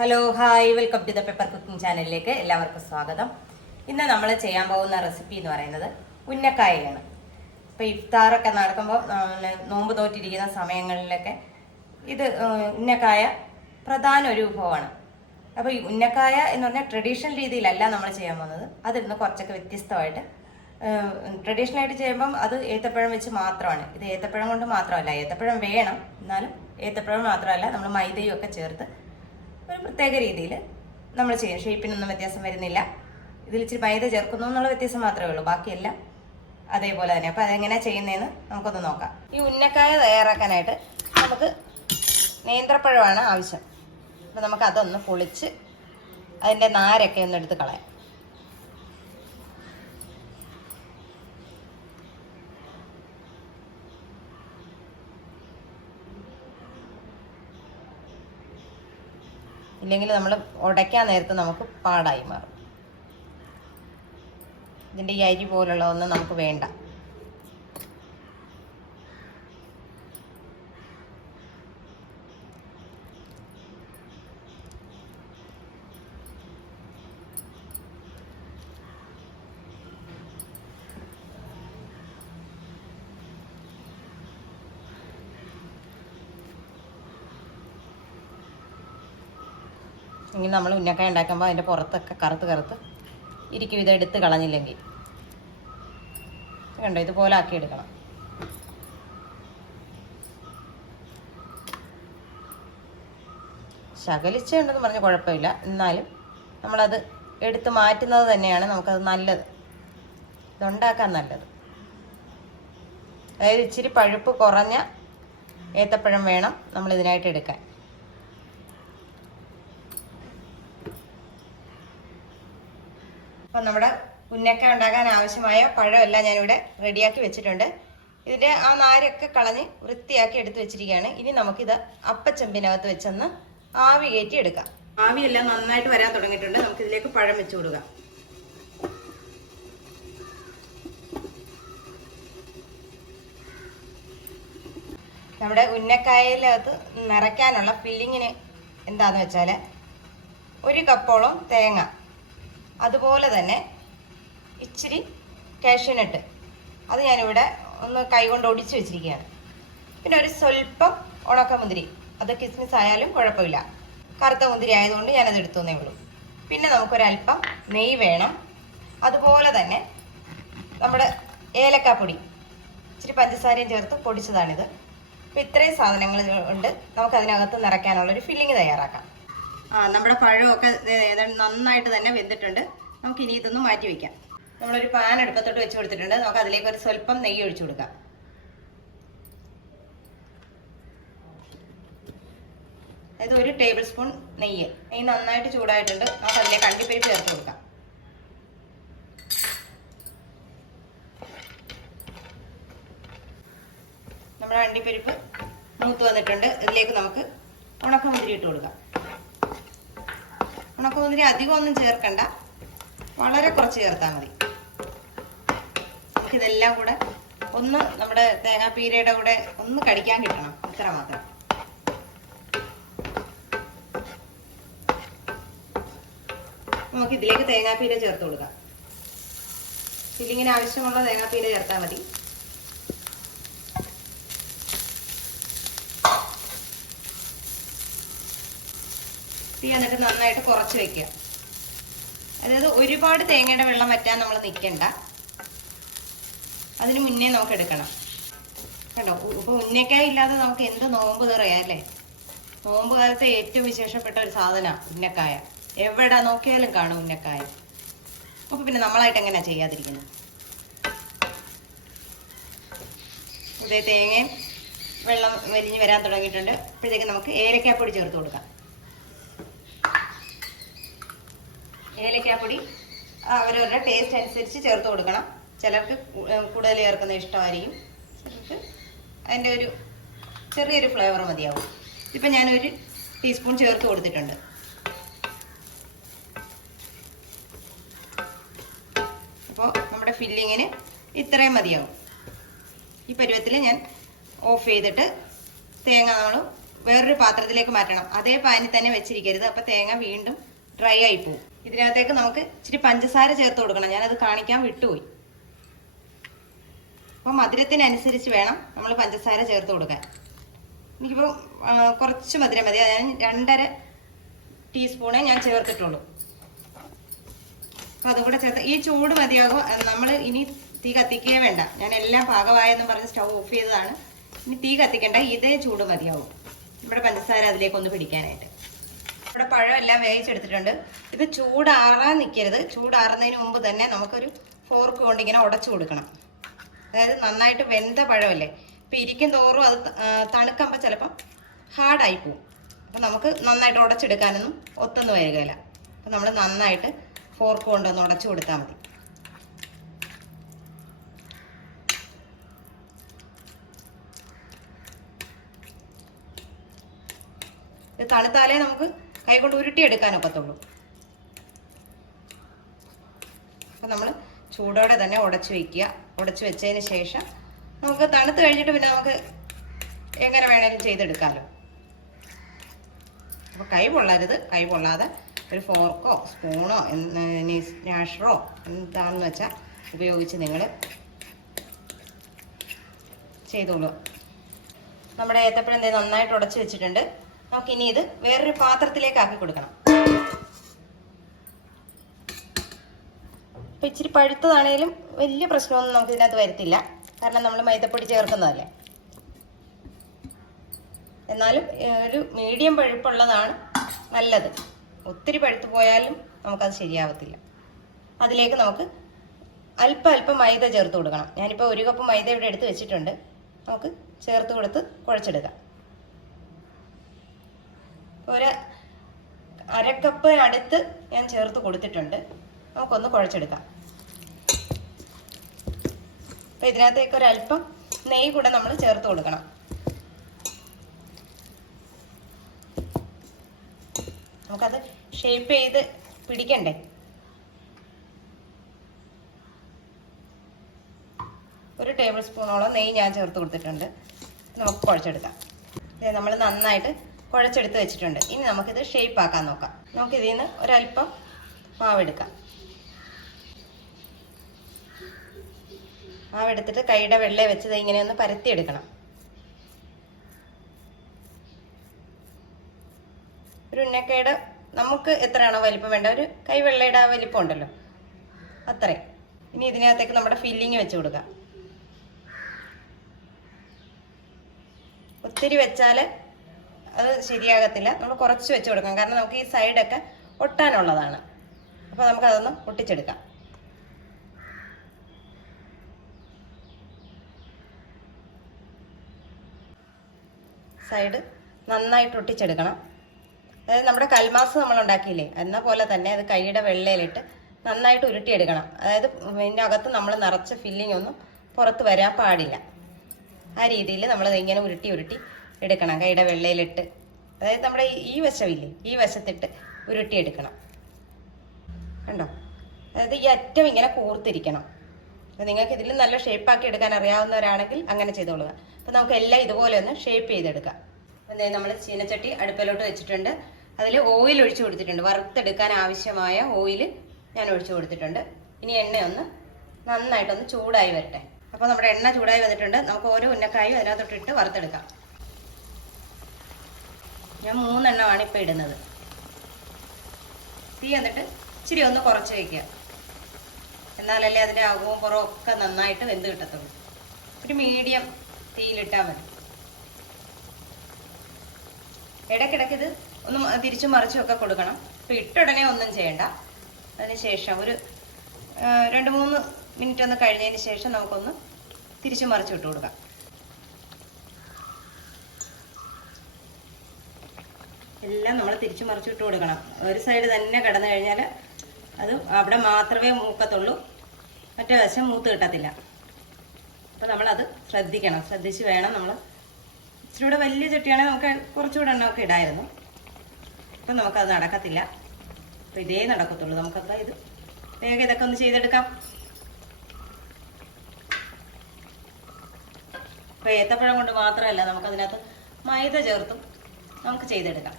Hello hi welcome to the pepper cooking ചാനലിലേക്ക് എല്ലാവർക്കും സ്വാഗതം. ഇന്ന് നമ്മൾ ചെയ്യാൻ പോകുന്ന റെസിപ്പി എന്ന് പറയുന്നത് ഉന്നക്കായയാണ്. ഇപ്പോൾ ഇഫ്താറൊക്കെ നടക്കുമ്പോൾ നോമ്പ് തോറ്റിരിക്കുന്ന സമയങ്ങളിലൊക്കെ ഇത് ഉന്നക്കായ പ്രധാന ഒരു വിഭവമാണ്. അപ്പോൾ ഈ ഉന്നക്കായ എന്ന് പറഞ്ഞാൽ ട്രഡീഷണൽ രീതിയിലല്ല നമ്മൾ ചെയ്യാൻ പോകുന്നത്. അതിൽ നിന്ന് കുറച്ചൊക്കെ വ്യത്യസ്തമായിട്ട് ട്രഡീഷണൽ ആയിട്ട് ചെയ്യുമ്പം അത് ഏത്തപ്പഴം വെച്ച് മാത്രമാണ്. ഇത് ഏത്തപ്പഴം കൊണ്ട് മാത്രമല്ല ഏത്തപ്പഴം വേണം എന്നാലും ഏത്തപ്പഴം മാത്രമല്ല നമ്മൾ മൈദയും ഒക്കെ ചേർത്ത് ഒരു പ്രത്യേക രീതിയിൽ നമ്മൾ ചെയ്യും. ഷേപ്പിനൊന്നും വ്യത്യാസം വരുന്നില്ല. ഇതിൽ ഇച്ചിരി മൈദ ചേർക്കുന്നു എന്നുള്ള വ്യത്യാസം മാത്രമേ ഉള്ളൂ. ബാക്കിയെല്ലാം അതേപോലെ തന്നെ. അപ്പോൾ അതെങ്ങനെയാണ് ചെയ്യുന്നതെന്ന് നമുക്കൊന്ന് നോക്കാം. ഈ ഉന്നക്കായ തയ്യാറാക്കാനായിട്ട് നമുക്ക് നേന്ത്രപ്പഴമാണ് ആവശ്യം. അപ്പോൾ നമുക്ക് അതൊന്ന് പൊളിച്ച് അതിന്റെ നാരൊക്കെ ഒന്ന് എടുത്ത് കളയാം. ഇല്ലെങ്കിൽ നമ്മൾ ഉടയ്ക്കാൻ നേരത്ത് നമുക്ക് പാടായി മാറും. ഇതിന്റെ ഈ അരി പോലുള്ളതൊന്നും നമുക്ക് വേണ്ട. എങ്കിൽ നമ്മൾ ഉന്നക്കായ ഉണ്ടാക്കുമ്പോൾ അതിന്റെ പുറത്തൊക്കെ കറുത്ത് കറുത്ത് ഇരിക്കും. ഇത് എടുത്ത് കളഞ്ഞില്ലെങ്കിൽ. കണ്ടോ? ഇതുപോലെ ആക്കി എടുക്കണം. ശകലിച്ചുണ്ടെന്ന് പറഞ്ഞ കുഴപ്പമില്ല. എന്നാലും നമ്മളത് എടുത്ത് മാറ്റുന്നത് തന്നെയാണ് നമുക്കത് നല്ലത്. ഇതുണ്ടാക്കാൻ നല്ലത്. അതായത് ഇച്ചിരി പഴുപ്പ് കുറഞ്ഞ ഏത്തപ്പഴം വേണം നമ്മൾ ഇതിനായിട്ട് എടുക്കാൻ. അപ്പം നമ്മുടെ ഉന്നക്ക ഉണ്ടാക്കാൻ ആവശ്യമായ പഴമെല്ലാം ഞാനിവിടെ റെഡിയാക്കി വെച്ചിട്ടുണ്ട്. ഇതിന്റെ ആ നാരൊക്കെ കളഞ്ഞ് വൃത്തിയാക്കി എടുത്ത് വെച്ചിരിക്കുകയാണ്. ഇനി നമുക്കിത് അപ്പച്ചെമ്പിനകത്ത് വെച്ചൊന്ന് ആവി കയറ്റി എടുക്കാം. ആവിയെല്ലാം നന്നായിട്ട് വരാൻ തുടങ്ങിയിട്ടുണ്ട്. നമുക്ക് ഇതിലേക്ക് പഴം വെച്ച് കൊടുക്കാം. നമ്മുടെ ഉന്നക്കായലകത്ത് നിറയ്ക്കാനുള്ള ഫില്ലിങ്ങിന് എന്താന്ന് വെച്ചാൽ ഒരു കപ്പോളം തേങ്ങ. അതുപോലെ തന്നെ ഇച്ചിരി കാഷ്യൂനട്ട് അത് ഞാനിവിടെ ഒന്ന് കൈകൊണ്ട് ഒടിച്ചു വെച്ചിരിക്കുകയാണ്. പിന്നെ ഒരു സ്വല്പം ഉണക്കമുന്തിരി. അത് കിസ്മിസ് ആയാലും കുഴപ്പമില്ല. കറുത്ത മുന്തിരി ആയതുകൊണ്ട് ഞാനത് എടുത്തുന്നേ ഉള്ളൂ. പിന്നെ നമുക്കൊരല്പം നെയ്യ് വേണം. അതുപോലെ തന്നെ നമ്മുടെ ഏലക്കാപ്പൊടി. ഇച്ചിരി പഞ്ചസാരയും ചേർത്ത് പൊടിച്ചതാണിത്. അപ്പോൾ ഇത്രയും സാധനങ്ങൾ ഉണ്ട്. നമുക്കതിനകത്ത് നിറയ്ക്കാനുള്ളൊരു ഫില്ലിങ് തയ്യാറാക്കാം. നമ്മുടെ പഴമൊക്കെ നന്നായിട്ട് തന്നെ വെന്തിട്ടുണ്ട്. നമുക്ക് ഇനി ഇതൊന്ന് മാറ്റി വെക്കാം. നമ്മളൊരു പാൻ അടുപ്പത്തോട്ട് വെച്ച് കൊടുത്തിട്ടുണ്ട്. നമുക്ക് അതിലേക്ക് ഒരു സ്വല്പം നെയ്യ് ഒഴിച്ചു കൊടുക്കാം. അതായത് ഒരു ടേബിൾ സ്പൂൺ നെയ്യ്. നെയ്യ് നന്നായിട്ട് ചൂടായിട്ടുണ്ട്. നമുക്ക് അതിലേക്ക് അണ്ടിപ്പരിപ്പ് ചേർത്ത് കൊടുക്കാം. നമ്മുടെ അണ്ടിപ്പരിപ്പ് മൂത്ത് വന്നിട്ടുണ്ട്. ഇതിലേക്ക് നമുക്ക് ഉണക്കമുന്തിരി ഇട്ട് കൊടുക്കാം. ഉണക്കമുന്തിരി അധികം ഒന്നും ചേർക്കണ്ട. വളരെ കുറച്ച് ചേർത്താൽ മതി. ഇതെല്ലാം കൂടെ ഒന്ന് നമ്മുടെ തേങ്ങാപ്പീരയുടെ കൂടെ ഒന്ന് കടിക്കാൻ കിട്ടണം ഇത്ര മാത്രം. നമുക്ക് ഇതിലേക്ക് തേങ്ങാപ്പീര ചേർത്ത് കൊടുക്കാം. ഫില്ലിങ്ങിന് ആവശ്യമുള്ള തേങ്ങാപ്പീര ചേർത്താൽ മതി. തീ എന്നിട്ട് നന്നായിട്ട് കുറച്ച് വെക്കുക. അതായത് ഒരുപാട് തേങ്ങയുടെ വെള്ളം വറ്റാൻ നമ്മൾ നിൽക്കണ്ട. അതിന് മുന്നേ നമുക്ക് എടുക്കണം. കേട്ടോ ഇപ്പൊ ഉന്നക്കായ ഇല്ലാതെ നമുക്ക് എന്ത് നോമ്പ് തെറിയാം അല്ലേ? നോമ്പ് കാലത്തെ ഏറ്റവും വിശേഷപ്പെട്ട ഒരു സാധനമാണ് ഉന്നക്കായ. എവിടെ നോക്കിയാലും കാണും ഉന്നക്കായ. അപ്പൊ പിന്നെ നമ്മളായിട്ട് എങ്ങനെയാ ചെയ്യാതിരിക്കുന്നത്? ഇതേ തേങ്ങയും വെള്ളം വലിഞ്ഞ് വരാൻ തുടങ്ങിയിട്ടുണ്ട്. അപ്പോഴത്തേക്ക് നമുക്ക് ഏലക്കാപ്പൊടി ചേർത്ത് കൊടുക്കാം. ഏലക്കാപ്പൊടി അവരവരുടെ ടേസ്റ്റ് അനുസരിച്ച് ചേർത്ത് കൊടുക്കണം. ചിലർക്ക് കൂടുതൽ ചേർക്കുന്ന ഇഷ്ടമായിരിക്കും. ചിലർക്ക് അതിന്റെ ഒരു ചെറിയൊരു ഫ്ലേവർ മതിയാവും. ഇപ്പം ഞാനൊരു ടീസ്പൂൺ ചേർത്ത് കൊടുത്തിട്ടുണ്ട്. അപ്പോൾ നമ്മുടെ ഫില്ലിങ്ങിന് ഇത്രയും മതിയാവും. ഈ പരുവത്തിൽ ഞാൻ ഓഫ് ചെയ്തിട്ട് തേങ്ങ നമ്മൾ വേറൊരു പാത്രത്തിലേക്ക് മാറ്റണം. അതേ പാനിൽ തന്നെ വെച്ചിരിക്കരുത്. അപ്പോൾ തേങ്ങ വീണ്ടും ഡ്രൈ ആയി പോകും ഇതിനകത്തേക്ക് നമുക്ക് ഇച്ചിരി പഞ്ചസാര ചേർത്ത് കൊടുക്കണം. ഞാനത് കാണിക്കാൻ വിട്ടുപോയി. അപ്പോൾ മധുരത്തിനനുസരിച്ച് വേണം നമ്മൾ പഞ്ചസാര ചേർത്ത് കൊടുക്കാൻ. എനിക്കിപ്പോൾ കുറച്ച് മധുരം മതി. ഞാൻ രണ്ടര ടീസ്പൂണേ ഞാൻ ചേർത്തിട്ടുള്ളൂ. അപ്പോൾ അതും കൂടെ ചേർത്ത് ഈ ചൂട് മതിയാകും. നമ്മൾ ഇനി തീ കത്തിക്കുകയേ വേണ്ട. ഞാൻ എല്ലാം പാകമായെന്ന് പറഞ്ഞ് സ്റ്റൗ ഓഫ് ചെയ്തതാണ്. ഇനി തീ കത്തിക്കേണ്ട. ഇതേ ചൂട് മതിയാവും. നമ്മുടെ പഞ്ചസാര അതിലേക്കൊന്ന് പിടിക്കാനായിട്ട്. ഇവിടെ പഴമെല്ലാം വേവിച്ചെടുത്തിട്ടുണ്ട്. ഇത് ചൂടാറാൻ നിൽക്കരുത് ചൂടാറുന്നതിന് മുമ്പ് തന്നെ നമുക്കൊരു ഫോർക്ക് കൊണ്ട് ഇങ്ങനെ ഉടച്ചു കൊടുക്കണം. അതായത് നന്നായിട്ട് വെന്ത പഴമല്ലേ? ഇപ്പം ഇരിക്കും തോറും അത് തണുക്കുമ്പോൾ ചിലപ്പം ഹാർഡായി പോവും. അപ്പം നമുക്ക് നന്നായിട്ട് ഉടച്ചെടുക്കാനൊന്നും ഒത്തൊന്നും വരികയില്ല അപ്പം നമ്മൾ നന്നായിട്ട് ഫോർക്ക് കൊണ്ടൊന്ന് ഉടച്ചു കൊടുത്താൽ മതി. ഇത് തണുത്താലേ നമുക്ക് കൈ കൊണ്ട് ഉരുട്ടിയെടുക്കാൻ ഒക്കത്തുള്ളൂ അപ്പം നമ്മൾ ചൂടോടെ തന്നെ ഉടച്ചു വെക്കുക. ഉടച്ചു വെച്ചതിന് ശേഷം നമുക്ക് തണുത്ത് കഴിഞ്ഞിട്ട് പിന്നെ നമുക്ക് എങ്ങനെ വേണേലും ചെയ്തെടുക്കാമല്ലോ അപ്പോൾ കൈ പൊള്ളരുത്. കൈ പൊള്ളാതെ ഒരു ഫോർക്കോ സ്പൂണോ സ്നാഷറോ എന്താണെന്ന് വെച്ചാൽ ഉപയോഗിച്ച് നിങ്ങൾ ചെയ്തോളൂ. നമ്മുടെ ഏത്തപ്പഴം എന്തേ നന്നായിട്ട് ഉടച്ചു വെച്ചിട്ടുണ്ട്. നമുക്കിനി ഇത് വേറൊരു പാത്രത്തിലേക്ക് ആക്കി കൊടുക്കണം. ഇപ്പം ഇച്ചിരി പഴുത്തതാണേലും വലിയ പ്രശ്നമൊന്നും നമുക്ക് ഇതിനകത്ത് വരുത്തില്ല. കാരണം നമ്മൾ മൈദപ്പൊടി ചേർക്കുന്നതല്ലേ? എന്നാലും ഒരു മീഡിയം പഴുപ്പുള്ളതാണ് നല്ലത്. ഒത്തിരി പഴുത്തു പോയാലും നമുക്കത് ശരിയാവത്തില്ല. അതിലേക്ക് നമുക്ക് അല്പം അല്പം മൈദ ചേർത്ത് കൊടുക്കണം. ഞാനിപ്പോൾ ഒരു കപ്പ് മൈദ ഇവിടെ എടുത്ത് വെച്ചിട്ടുണ്ട്. നമുക്ക് ചേർത്ത് കൊടുത്ത് കുഴച്ചെടുക്കാം. ഒരു അരക്കപ്പ് അടുത്ത് ഞാൻ ചേർത്ത് കൊടുത്തിട്ടുണ്ട്. നമുക്കൊന്ന് കുഴച്ചെടുക്കാം. അപ്പം ഇതിനകത്തേക്ക് ഒരല്പം നെയ്യ് കൂടെ നമ്മൾ ചേർത്ത് കൊടുക്കണം. നമുക്കത് ഷേപ്പ് ചെയ്ത് പിടിക്കണ്ടേ? ഒരു ടേബിൾ സ്പൂണോളം നെയ്യ് ഞാൻ ചേർത്ത് കൊടുത്തിട്ടുണ്ട്. നമുക്ക് കുഴച്ചെടുക്കാം. നമ്മൾ നന്നായിട്ട് കുഴച്ചെടുത്ത് വെച്ചിട്ടുണ്ട്. ഇനി നമുക്കിത് ഷേപ്പ് ആക്കാൻ നോക്കാം. നമുക്ക് ഇതിൽ നിന്ന് ഒരല്പം മാവെടുക്കാം. മാവെടുത്തിട്ട് കൈയുടെ വെള്ളയെ വെച്ചത് ഇങ്ങനെ ഒന്ന് പരത്തിയെടുക്കണം. ഒരു ഉന്നക്കയുടെ നമുക്ക് എത്രയാണോ വലിപ്പം വേണ്ട ഒരു കൈവെള്ളയുടെ ആ വലിപ്പം ഉണ്ടല്ലോ. അത്രയും. ഇനി ഇതിനകത്തേക്ക് നമ്മുടെ ഫില്ലിങ് വെച്ച് കൊടുക്കാം. ഒത്തിരി വെച്ചാൽ അത് ശരിയാകത്തില്ല. നമ്മൾ കുറച്ച് വെച്ച് കൊടുക്കാം കാരണം നമുക്ക് ഈ സൈഡൊക്കെ ഒട്ടാനുള്ളതാണ്. അപ്പോൾ നമുക്കതൊന്ന് ഒട്ടിച്ചെടുക്കാം. സൈഡ് നന്നായിട്ട് ഒട്ടിച്ചെടുക്കണം. അതായത് നമ്മുടെ കൽമാസ് നമ്മൾ ഉണ്ടാക്കിയില്ലേ? എന്ന പോലെ തന്നെ അത് കൈയുടെ വെള്ളയിലിട്ട് നന്നായിട്ട് ഉരുട്ടിയെടുക്കണം. അതായത് ഇതിന്റെ അകത്ത് നമ്മൾ നിറച്ച ഫില്ലിംഗ് ഒന്നും പുറത്ത് വരാൻ പാടില്ല. ആ രീതിയിൽ നമ്മളത് ഇങ്ങനെ ഉരുട്ടി ഉരുട്ടി എടുക്കണം. കൈയുടെ വെള്ളയിലിട്ട്. അതായത് നമ്മുടെ ഈ- വശമില്ലേ ഈ വശത്തിട്ട് ഉരുട്ടിയെടുക്കണം കണ്ടോ? അതായത് ഈ അറ്റം ഇങ്ങനെ കൂർത്തിരിക്കണം. അപ്പം നിങ്ങൾക്ക് ഇതിൽ നല്ല ഷേപ്പാക്കി എടുക്കാൻ അറിയാവുന്നവരാണെങ്കിൽ അങ്ങനെ ചെയ്തോളുക. അപ്പം നമുക്ക് എല്ലാം ഇതുപോലെ ഒന്ന് ഷേപ്പ് ചെയ്തെടുക്കാം. അപ്പോൾ നമ്മൾ ചീനച്ചട്ടി അടുപ്പിലോട്ട് വെച്ചിട്ടുണ്ട്. അതിൽ ഓയിൽ ഒഴിച്ചു കൊടുത്തിട്ടുണ്ട്. വറുത്തെടുക്കാൻ ആവശ്യമായ ഓയിൽ ഞാൻ ഒഴിച്ചു കൊടുത്തിട്ടുണ്ട്. ഇനി എണ്ണയൊന്ന് നന്നായിട്ടൊന്ന് ചൂടായി വരട്ടെ. അപ്പോൾ നമ്മുടെ എണ്ണ ചൂടായി വന്നിട്ടുണ്ട്. നമുക്ക് ഓരോ ഉന്നക്കായും അതിനകത്തോട്ടിട്ട് വറുത്തെടുക്കാം. ഞാൻ മൂന്നെണ്ണമാണ് ഇപ്പോൾ ഇടുന്നത്. തീ എന്നിട്ട് ഇച്ചിരി ഒന്ന് കുറച്ച് വയ്ക്കുക എന്നാലല്ലേ അതിന്റെ അകവും പുറവും ഒക്കെ നന്നായിട്ട് വെന്ത് കിട്ടത്തുള്ളൂ. ഒരു മീഡിയം തീയിലിട്ടാൽ മതി. ഇടയ്ക്കിടയ്ക്ക് ഇത് ഒന്ന് തിരിച്ചും മറിച്ചും ഒക്കെ കൊടുക്കണം. ഇപ്പം ഇട്ടുടനെ ഒന്നും ചെയ്യണ്ട. അതിന് ശേഷം ഒരു രണ്ട് മൂന്ന് മിനിറ്റ് ഒന്ന് കഴിഞ്ഞതിന് ശേഷം നമുക്കൊന്ന് തിരിച്ചും മറിച്ചും ഇട്ട് കൊടുക്കാം. എല്ലാം നമ്മൾ തിരിച്ചു മറിച്ചിട്ട് കൊടുക്കണം. ഒരു സൈഡ് തന്നെ കിടന്നു കഴിഞ്ഞാൽ അത് അവിടെ മാത്രമേ മൂക്കത്തുള്ളൂ. മറ്റേ വശം മൂത്ത് കിട്ടത്തില്ല. അപ്പോൾ നമ്മളത് ശ്രദ്ധിക്കണം. ശ്രദ്ധിച്ച് വേണം നമ്മൾ ഇച്ചിരി കൂടെ വലിയ ചട്ടിയാണെങ്കിൽ നമുക്ക് കുറച്ചുകൂടെ എണ്ണമൊക്കെ ഇടായിരുന്നു. അപ്പം നമുക്കത് നടക്കത്തില്ല. അപ്പോൾ ഇതേ നടക്കത്തുള്ളൂ. നമുക്കത് ഇത് വേഗം ഇതൊക്കെ ഒന്ന് ചെയ്തെടുക്കാം. അപ്പോൾ ഏത്തപ്പഴം കൊണ്ട് മാത്രമല്ല നമുക്കതിനകത്ത് മൈദ ചേർത്തും നമുക്ക് ചെയ്തെടുക്കാം.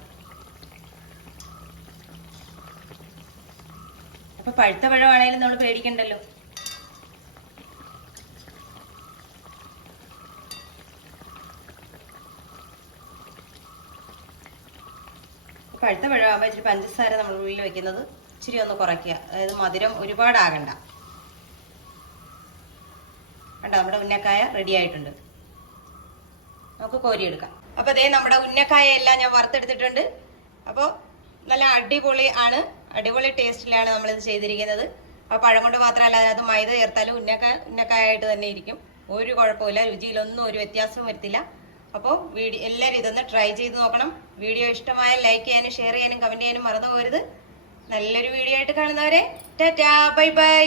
അപ്പൊ പഴുത്ത പഴമാണെങ്കിലും നമ്മൾ പേടിക്കണ്ടല്ലോ. പഴുത്ത പഴമാകുമ്പോൾ ഇച്ചിരി പഞ്ചസാര നമ്മൾ ഉള്ളിൽ വെക്കുന്നത് ഇച്ചിരി ഒന്ന് കുറയ്ക്കുക. അതായത് മധുരം ഒരുപാടാകണ്ട. കണ്ടോ നമ്മുടെ ഉന്നക്കായ റെഡി ആയിട്ടുണ്ട്. നമുക്ക് കോരിയെടുക്കാം. അപ്പോൾ അതേ നമ്മുടെ ഉന്നക്കായ എല്ലാം ഞാൻ വറുത്തെടുത്തിട്ടുണ്ട്. അപ്പോൾ നല്ല അടിപൊളി ആണ്. അടിപൊളി ടേസ്റ്റിലാണ് നമ്മളിത് ചെയ്തിരിക്കുന്നത്. അപ്പോൾ പഴം കൊണ്ട് മാത്രമല്ല അതിനകത്ത് മൈദ ചേർത്താലും ഉന്നക്ക ഉന്നക്കായിട്ട് തന്നെ ഇരിക്കും. ഒരു കുഴപ്പമില്ല രുചിയിലൊന്നും ഒരു വ്യത്യാസവും വരുത്തില്ല. അപ്പോൾ വീഡിയോ എല്ലാവരും ഇതൊന്ന് ട്രൈ ചെയ്ത് നോക്കണം. വീഡിയോ ഇഷ്ടമായ ലൈക്ക് ചെയ്യാനും ഷെയർ ചെയ്യാനും കമന്റ് ചെയ്യാനും മറന്നു പോകരുത്. നല്ലൊരു വീഡിയോ ആയിട്ട് കാണുന്നവരെ ടാറ്റാ ബൈ ബൈ.